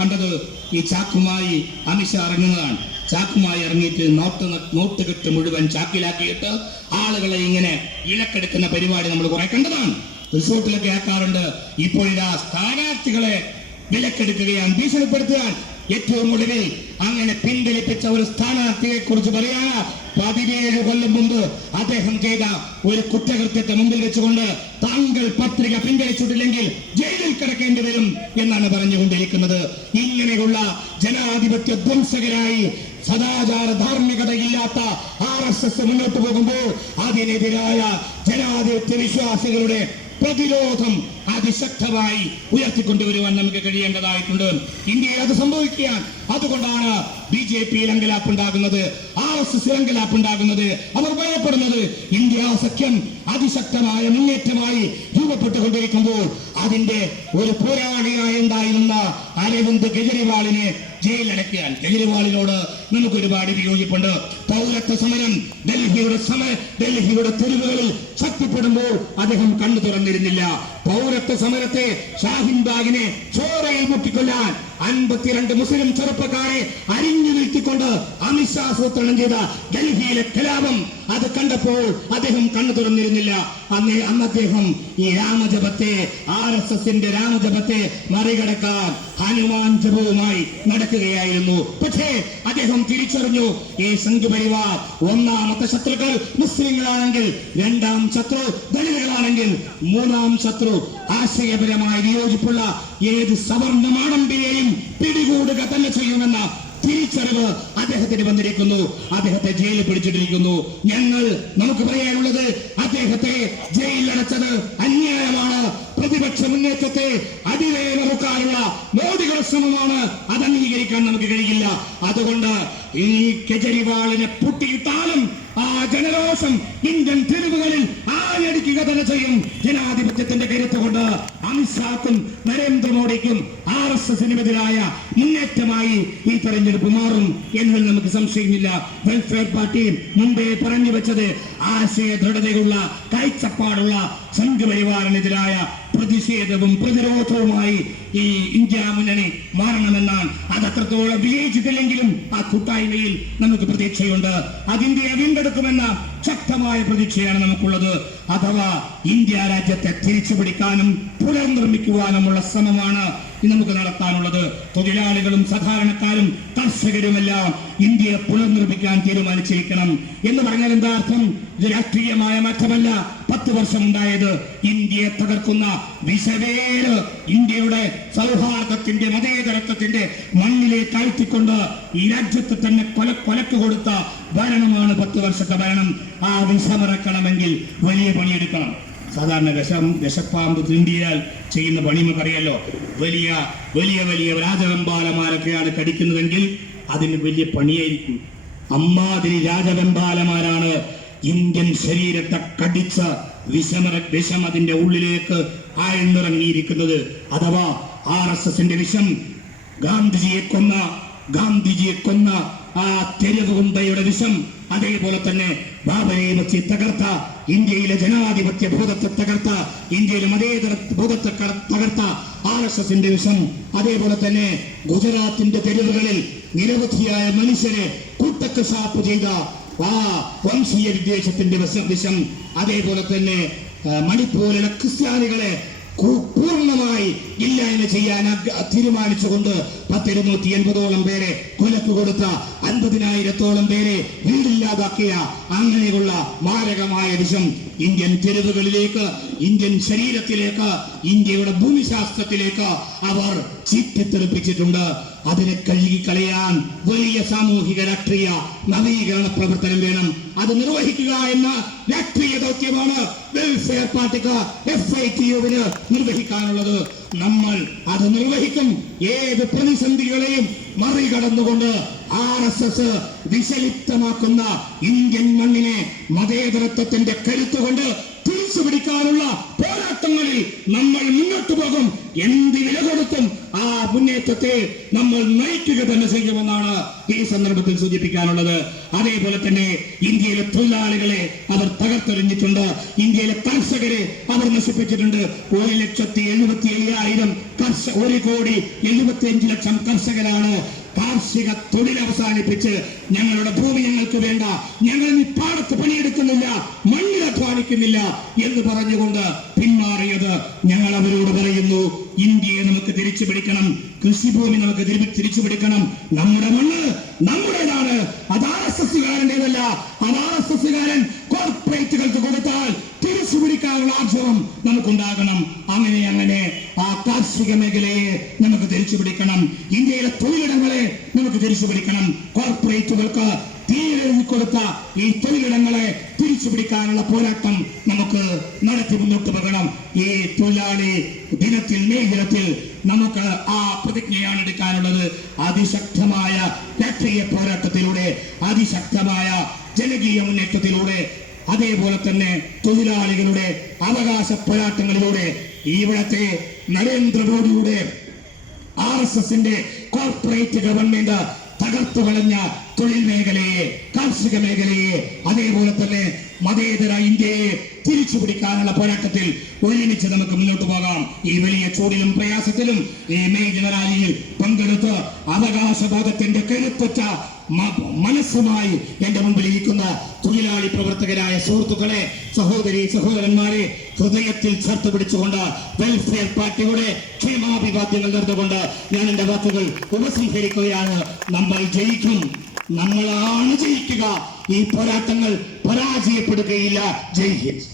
കണ്ടത് ഈ ചാക്കുമായി അമിത്ഷാ ഇറങ്ങുന്നതാണ്. ചാക്കുമായി ഇറങ്ങിയിട്ട് നോട്ട് കെട്ട് മുഴുവൻ ചാക്കിലാക്കിയിട്ട് ആളുകളെ ഇങ്ങനെ ഇളക്കെടുക്കുന്ന പരിപാടി നമ്മൾ കുറെ കണ്ടതാണ്. റിസോർട്ടിലൊക്കെ ആക്കാറുണ്ട്. ഇപ്പോഴിതാ സ്ഥാനാർത്ഥികളെ വിലക്കെടുക്കുകയാണ്, ഭീഷണിപ്പെടുത്തുകയാണ്. ഏറ്റവും ഒടുവിൽ അങ്ങനെ പിൻവലിപ്പിച്ച ഒരു സ്ഥാനാർത്ഥിയെ കുറിച്ച് പറയാണ്, 17 കൊല്ലം മുമ്പ് അദ്ദേഹം ചെയ്ത ഒരു കുറ്റകൃത്യത്തെ മുമ്പിൽ വെച്ചുകൊണ്ട് താങ്കൾ പത്രിക പിൻവലിച്ചിട്ടില്ലെങ്കിൽ ജയിലിൽ കിടക്കേണ്ടി വരും എന്നാണ് പറഞ്ഞുകൊണ്ടിരിക്കുന്നത്. ഇങ്ങനെയുള്ള ജനാധിപത്യ ധ്വംസകരായി സദാചാര ധാർമ്മികതയില്ലാത്ത RSS മുന്നോട്ട് പോകുമ്പോൾ അതിനെതിരായ ജനാധിപത്യ വിശ്വാസികളുടെ പ്രതിരോധം അതിശക്തമായി ഉയർത്തിക്കൊണ്ടുവരുവാൻ നമുക്ക് കഴിയേണ്ടതായിട്ടുണ്ട്. ഇന്ത്യയിൽ അത് സംഭവിക്കുകയാണ്. അതുകൊണ്ടാണ് BJP-യിൽ അങ്കലാപ്പുണ്ടാകുന്നത്, RSS അങ്കലാപ്പുണ്ടാകുന്നത്. അവർ ഭയപ്പെടുന്നത് ഇന്ത്യ സഖ്യം അതിശക്തമായ മുന്നേറ്റമായി രൂപപ്പെട്ടുകൊണ്ടിരിക്കുമ്പോൾ അതിന്റെ ഒരു പോരാളിയായി ഉണ്ടായിരുന്ന അരവിന്ദ് കെജ്രിവാളിനെ ജയിലിലടക്കുകയാണ്. കെജ്രിവാളിനോട് നമുക്ക് ഒരുപാട് വിയോജിപ്പുണ്ട്. പൗരത്വ സമരം ഡൽഹിയുടെ തെരുവുകളിൽ ശക്തിപ്പെടുമ്പോൾ അദ്ദേഹം കണ്ണു തുറന്നിരുന്നില്ല. പൗരത്വ സമരത്തെ ഷാഹിൻബാഗിനെ ചോരയിൽ മുക്കിക്കൊല്ലാൻ 52 മുസ്ലിം ചെറുപ്പക്കാരെ അരിഞ്ഞു വീഴ്ത്തിക്കൊണ്ട് അമിത്ഷാ ആസൂത്രണം ചെയ്ത ഡൽഹിയിലെ കലാപം അത് കണ്ടപ്പോൾ അദ്ദേഹം കണ്ണു തുറന്നിരുന്നില്ല. അന്ന് അദ്ദേഹം ഈ രാമജപത്തെ, RSS-ന്റെ രാമജപത്തെ മറികടക്കാൻ ഹനുമാൻ ജപവുമായി നടക്കുകയായിരുന്നു. പക്ഷേ അദ്ദേഹം തിരിച്ചറിഞ്ഞു, ഈ സംഘപരിവാർ ഒന്നാമത്തെ ശത്രുക്കൾ മുസ്ലിങ്ങളാണെങ്കിൽ, രണ്ടാം ശത്രു ദളിതുകളാണെങ്കിൽ, മൂന്നാം ശത്രു ആശയപരമായി വിയോജിപ്പുള്ള ഏത് സവർണ മാടമ്പിയെയും പിടികൂടുക തന്നെ ചെയ്യുമെന്ന തിരിച്ചറിവ് അദ്ദേഹത്തിന് വന്നിരിക്കുന്നു. അദ്ദേഹത്തെ ജയിലിൽ പിടിച്ചിട്ടിരിക്കുന്നു. നമുക്ക് പറയാനുള്ളത്, അദ്ദേഹത്തെ ജയിലിലടച്ചത് അന്യായമാണ്. പ്രതിപക്ഷ മുന്നേറ്റത്തെ അടിവേലറുക്കാനുള്ള മോദിയുടെ ശ്രമമാണ്. അത് അംഗീകരിക്കാൻ നമുക്ക് കഴിയില്ല. അതുകൊണ്ട് ഈ കെജ്രിവാളിനെ പൂട്ടിയിട്ടാലും ആ ജനരോഷം ഇന്ത്യൻ തെരുവുകളിൽ ആഞ്ഞടിക്കുക തന്നെ ചെയ്യും. ജനാധിപത്യത്തിന്റെ കരുത്ത് കൊണ്ട് അമിത്ഷാക്കും നരേന്ദ്രമോദിക്കും RSS-നുമെതിരായ മുന്നേറ്റമായി ഈ തെരഞ്ഞെടുപ്പ് മാറും എന്നതിൽ നമുക്ക് സംശയമില്ല. വെൽഫെയർ പാർട്ടി മുമ്പേ പറഞ്ഞു വെച്ചത് ആശയ ദൃഢതയുള്ള കാഴ്ചപ്പാടുള്ള സംഘപരിവാറിനെതിരായ പ്രതിഷേധവും പ്രതിരോധവുമായി ഈ ഇന്ത്യ മുന്നണി മാറണമെന്നാണ്. അത് അത്രത്തോളം വിജയിച്ചിട്ടില്ലെങ്കിലും ആ കൂട്ടായ്മയിൽ നമുക്ക് പ്രതീക്ഷയുണ്ട്. അതിന്ത്യയെ വീണ്ടെടുക്കുമെന്ന ശക്തമായ പ്രതീക്ഷയാണ് നമുക്കുള്ളത്. അഥവാ ഇന്ത്യ രാജ്യത്തെ തിരിച്ചു പിടിക്കാനും പുനർനിർമ്മിക്കുവാനുമുള്ള ശ്രമമാണ് നമുക്ക് നടത്താനുള്ളത്. തൊഴിലാളികളും സാധാരണക്കാരും കർഷകരുമെല്ലാം ഇന്ത്യയെ പുനർനിർമ്മിക്കാൻ തീരുമാനിച്ചിരിക്കണം എന്ന് പറഞ്ഞാൽ എന്താ അർത്ഥം? ഇത് രാഷ്ട്രീയമായ മാറ്റമല്ല. 10 വർഷം ഉണ്ടായത് ഇന്ത്യയെ തകർക്കുന്ന വിഷവേര് ഇന്ത്യയുടെ സൗഹാർദ്ദത്തിന്റെ, മതേതരത്വത്തിന്റെ മണ്ണിലേക്ക് അഴ്ത്തിക്കൊണ്ട് ഈ രാജ്യത്ത് തന്നെ കൊലക്ക് കൊടുത്ത ഭരണമാണ് 10 വർഷത്തെ ഭരണം. ആ വിഷമിറക്കണമെങ്കിൽ വലിയ പണിയെടുക്കണം. സാധാരണ വിഷപ്പാമ്പ് തീണ്ടിയാൽ ചെയ്യുന്ന പണി നമുക്കറിയാലോ. വലിയ വലിയ വലിയ രാജവെമ്പാലമാരൊക്കെയാണ് കടിക്കുന്നതെങ്കിൽ അതിന് വലിയ പണിയായിരിക്കും. അമ്മാതിരി രാജവെമ്പാലമാരാണ് ഇന്ത്യൻ ശരീരത്തെ കടിച്ച വിഷം അതിന്റെ ഉള്ളിലേക്ക് ആഴ്ന്നിറങ്ങിയിരിക്കുന്നത്. അഥവാ RSS-ന്റെ വിഷം ഗാന്ധിജിയെ കൊന്ന ആ തെരുവ് ഗുണ്ടയുടെ വിഷം, അതേപോലെ തന്നെ ബാബരെ വെച്ച് തകർത്ത ഇന്ത്യയിലെ ജനാധിപത്യ ബോധത്തെ തകർത്ത, ഇന്ത്യയിലെ മതേതര ബോധത്തെ തകർത്ത RSS-ന്റെ വിഷം, അതേപോലെ തന്നെ ഗുജറാത്തിന്റെ തെരുവുകളിൽ നിരവധിയായ മനുഷ്യരെ കൂട്ടക്കശാപ്പ് ചെയ്ത ആ വംശീയ വിദ്വേഷത്തിന്റെ വിഷം, അതേപോലെ തന്നെ മണിപ്പൂരിലെ ക്രിസ്ത്യാനികളെ പൂർണ്ണമായി ഇല്ലായ്മ ചെയ്യാൻ തീരുമാനിച്ചുകൊണ്ട് 280 പേരെ കൊലക്ക് കൊടുത്ത 50,000 പേരെ വീടില്ലാതാക്കിയ അങ്ങനെയുള്ള മാരകമായ വിഷം ഇന്ത്യൻ തെരുവുകളിലേക്ക്, ഇന്ത്യൻ ശരീരത്തിലേക്ക്, ഇന്ത്യയുടെ ഭൂമിശാസ്ത്രത്തിലേക്ക് അവർ ചീറ്റിത്തെറിപ്പിച്ചിട്ടുണ്ട്. അതിനെ കഴുകിക്കളയാൻ വലിയ സാമൂഹിക രാഷ്ട്രീയ നവീകരണ പ്രവർത്തനം വേണം. അത് നിർവഹിക്കുക എന്ന രാഷ്ട്രീയ ദൗത്യമാണ് വെൽഫെയർ പാർട്ടിക്ക് FITU-വിന് നിർവഹിക്കാനുള്ളത്. നമ്മൾ അത് നിർവഹിക്കും. ഏത് പ്രതിസന്ധികളെയും മറികടന്നുകൊണ്ട് RSS വിഷലിപ്തമാക്കുന്ന ഇന്ത്യൻ മണ്ണിനെ മതേതരത്വത്തിന്റെ കരുത്തുകൊണ്ട് തിരിച്ചുപിടിക്കാനുള്ള പോരാട്ടങ്ങളിൽ നമ്മൾ മുന്നോട്ട് പോകും. എന്ത് വില കൊടുത്തും ആ മുന്നേറ്റത്തെ നമ്മൾ നയിക്കുക തന്നെ ചെയ്യുമെന്നാണ് ഈ സന്ദർഭത്തിൽ സൂചിപ്പിക്കാനുള്ളത്. അതേപോലെ തന്നെ ഇന്ത്യയിലെ തൊഴിലാളികളെ അവർ തകർത്തെറിഞ്ഞിട്ടുണ്ട്. ഇന്ത്യയിലെ കർഷകരെ അവർ നശിപ്പിച്ചിട്ടുണ്ട്. 1,75,000 1,75,00,000 കർഷകരാണ് കാർഷിക തൊഴിൽ അവസാനിപ്പിച്ച് ഞങ്ങളുടെ ഭൂമി ഞങ്ങൾക്ക് വേണ്ട, ഞങ്ങൾ ഈ പാടത്ത് പണിയെടുക്കുന്നില്ല, മണ്ണിൽ അധ്വാനിക്കുന്നില്ല എന്ന് പറഞ്ഞുകൊണ്ട് പിന്മാറിയത്. ഞങ്ങൾ അവരോട് പറയുന്നു, ഇന്ത്യയെ നമുക്ക് തിരിച്ചു പിടിക്കണം, കൃഷിഭൂമി നമുക്ക് തിരിച്ചു പിടിക്കണം. നമ്മുടെ മണ്ണ് നമ്മുടേതാണ്. അത് RSSകാരൻ്റെതല്ല. അത് RSSകാരൻ കോർപ്പറേറ്റുകൾക്ക് കൊടുത്താൽ തിരിച്ചു പിടിക്കാനുള്ള ആഗ്രഹം നമുക്കുണ്ടാകണം. അങ്ങനെ ആ കാർഷിക മേഖലയെ നമുക്ക് തിരിച്ചു പിടിക്കണം. ഇന്ത്യയിലെ തൊഴിലിടങ്ങളെ നമുക്ക് തിരിച്ചു പിടിക്കണം. കോർപ്പറേറ്റുകൾക്ക് തീരെഴുതി കൊടുത്ത ഈ തൊഴിലിടങ്ങളെ തിരിച്ചു പിടിക്കാനുള്ള പോരാട്ടം നമുക്ക് നടത്തി മുന്നോട്ട് പോകണം. ഈ തൊഴിലാളി ദിനത്തിൽ, മെയ് ദിനത്തിൽ നമുക്ക് ആ പ്രതിജ്ഞയാണ് എടുക്കാനുള്ളത്. അതിശക്തമായ രാഷ്ട്രീയ പോരാട്ടത്തിലൂടെ, അതിശക്തമായ ജനകീയ മുന്നേറ്റത്തിലൂടെ, അതേപോലെ തന്നെ തൊഴിലാളികളുടെ അവകാശ പോരാട്ടങ്ങളിലൂടെ ഇവിടത്തെ നരേന്ദ്രമോദിയുടെ RSSന്റെ കോർപ്പറേറ്റ് ഗവൺമെന്റ് തകർത്തു കളഞ്ഞ തൊഴിൽ മേഖലയെ, കാർഷിക മേഖലയെ, അതേപോലെ തന്നെ മതേതര ഇന്ത്യയെ തിരിച്ചു പിടിക്കാനുള്ള പോരാട്ടത്തിൽ ഒരുമിച്ച് നമുക്ക് മുന്നോട്ട് പോകാം. ഈ വലിയ ചൂടിലും പ്രയാസത്തിലും ഈ മെയ് ജനറാലിയിൽ പങ്കെടുത്ത് അവകാശബോധത്തിന്റെ കരുത്തുറ്റ മനസ്സുമായി എന്റെ മുമ്പിൽ ഇരിക്കുന്ന തൊഴിലാളി പ്രവർത്തകരായ സുഹൃത്തുക്കളെ, സഹോദരന്മാരെ ഹൃദയത്തിൽ ചേർത്ത് പിടിച്ചുകൊണ്ട് വെൽഫെയർ പാർട്ടിയുടെ ക്ഷേമാഭിവാദ്യങ്ങൾ നേർന്നുകൊണ്ട് ഞാൻ എന്റെ വാക്കുകൾ ഉപസംഹരിക്കുകയാണ്. നമ്മൾ ജയിക്കും, നമ്മളാണ് ജയിക്കുക. ഈ പോരാട്ടങ്ങൾ പരാജയപ്പെടുകയില്ല. ജയ് ഹിന്ദ്.